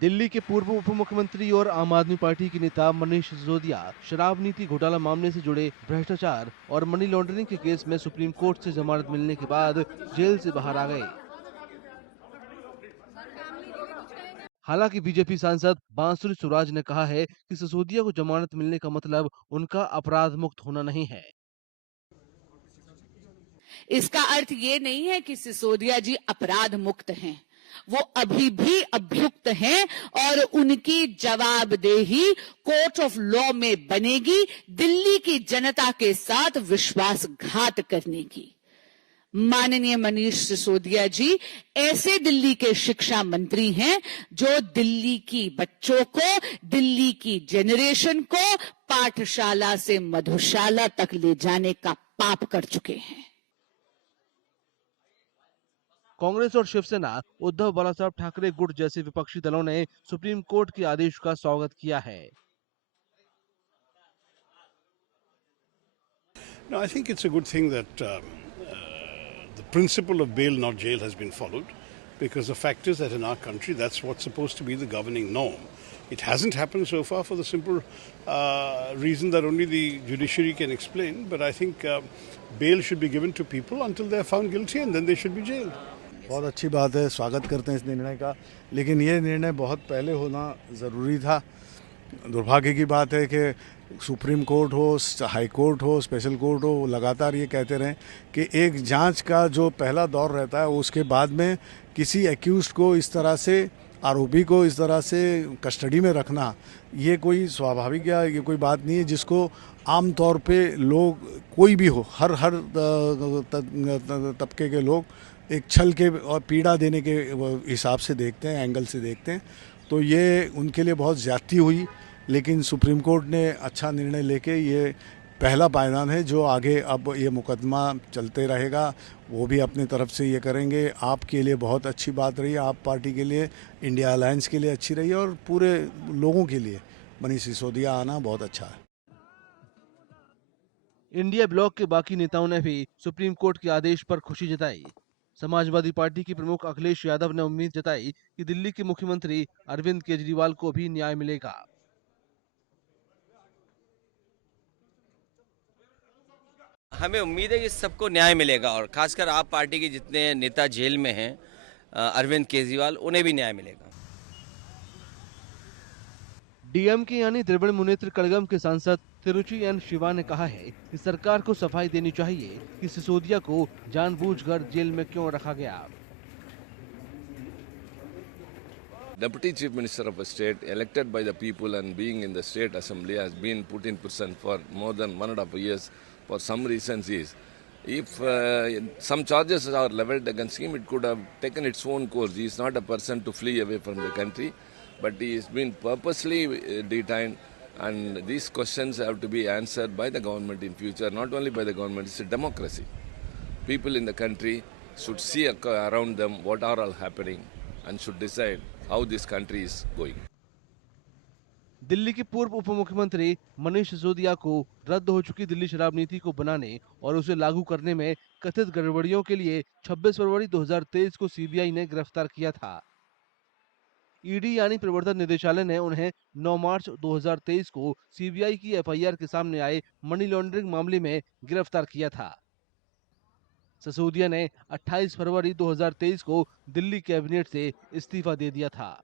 दिल्ली के पूर्व उप मुख्यमंत्री और आम आदमी पार्टी के नेता मनीष सिसोदिया शराब नीति घोटाला मामले से जुड़े भ्रष्टाचार और मनी लॉन्ड्रिंग के केस में सुप्रीम कोर्ट से जमानत मिलने के बाद जेल से बाहर आ गए। हालांकि बीजेपी सांसद बांसुरी सुराज ने कहा है कि सिसोदिया को जमानत मिलने का मतलब उनका अपराध मुक्त होना नहीं है। इसका अर्थ ये नहीं है कि सिसोदिया जी अपराध मुक्त हैं। वो अभी भी अभियुक्त हैं और उनकी जवाबदेही कोर्ट ऑफ लॉ में बनेगी दिल्ली की जनता के साथ विश्वासघात करने की। माननीय मनीष सिसोदिया जी ऐसे दिल्ली के शिक्षा मंत्री हैं जो दिल्ली की बच्चों को, दिल्ली की जेनरेशन को पाठशाला से मधुशाला तक ले जाने का पाप कर चुके हैं। कांग्रेस और शिवसेना, उद्धव बालासाहब ठाकरे गुट जैसे विपक्षी दलों ने सुप्रीम कोर्ट के आदेश का स्वागत किया है। No, I think it's a good thing that the principle of bail, not jail, has been followed, because the fact is that in our country, that's what's supposed to be the governing norm. It hasn't happened so far for the simple reason that only the judiciary can explain. But I think bail should be given to people until they are found guilty, and then they should be jailed. बहुत अच्छी बात है, स्वागत करते हैं इस निर्णय का, लेकिन ये निर्णय बहुत पहले होना ज़रूरी था। दुर्भाग्य की बात है कि सुप्रीम कोर्ट हो, हाई कोर्ट हो, स्पेशल कोर्ट हो, लगातार ये कहते रहें कि एक जांच का जो पहला दौर रहता है उसके बाद में किसी एक्यूज्ड को इस तरह से, आरोपी को इस तरह से कस्टडी में रखना, ये कोई स्वाभाविक या ये कोई बात नहीं है जिसको आम तौर पे लोग, कोई भी हो, हर तबके के लोग एक छल के और पीड़ा देने के हिसाब से देखते हैं, एंगल से देखते हैं। तो ये उनके लिए बहुत ज़्यादती हुई, लेकिन सुप्रीम कोर्ट ने अच्छा निर्णय लेके ये पहला पायदान है जो आगे अब ये मुकदमा चलते रहेगा, वो भी अपने तरफ से ये करेंगे। आपके लिए बहुत अच्छी बात रही, आप पार्टी के लिए, इंडिया अलायंस के लिए अच्छी रही और पूरे लोगों के लिए मनीष सिसोदिया आना बहुत अच्छा है। इंडिया ब्लॉक के बाकी नेताओं ने भी सुप्रीम कोर्ट के आदेश पर खुशी जताई। समाजवादी पार्टी के प्रमुख अखिलेश यादव ने उम्मीद जताई कि दिल्ली के मुख्यमंत्री अरविंद केजरीवाल को भी न्याय मिलेगा। हमें उम्मीद है कि सबको न्याय मिलेगा और खासकर आप पार्टी के जितने नेता जेल में हैं, अरविंद केजरीवाल, उन्हें भी न्याय मिलेगा। डीएमके यानी द्रविड़ मुनेत्र कड़गम के सांसद तिरुचि एन शिवा ने कहा है कि सरकार को सफाई देनी चाहिए कि सिसोदिया को जानबूझकर जेल में क्यों रखा गया। Deputy Chief Minister of a state elected by the people and being in the state assembly has been put in prison for more than 1.5 years for some reasons is, if some charges are leveled against him, it could have taken its own course. He is not a person to flee away from the country, but he has been purposely detained, and these questions have to be answered by the government in future, not only by the government. It's a democracy. People in the country should see around them what are all happening and should decide how this country is going. Delhi के पूर्व उप मुख्यमंत्री मनीष सिसोदिया को रद्द हो चुकी दिल्ली शराब नीति को बनाने और उसे लागू करने में कथित गड़बड़ियों के लिए 26 फरवरी 2023 को सीबीआई ने गिरफ्तार किया था। ईडी यानी प्रवर्तन निदेशालय ने उन्हें 9 मार्च 2023 को सीबीआई की एफआईआर के सामने आए मनी लॉन्ड्रिंग मामले में गिरफ्तार किया था। सिसोदिया ने 28 फरवरी 2023 को दिल्ली कैबिनेट से इस्तीफा दे दिया था।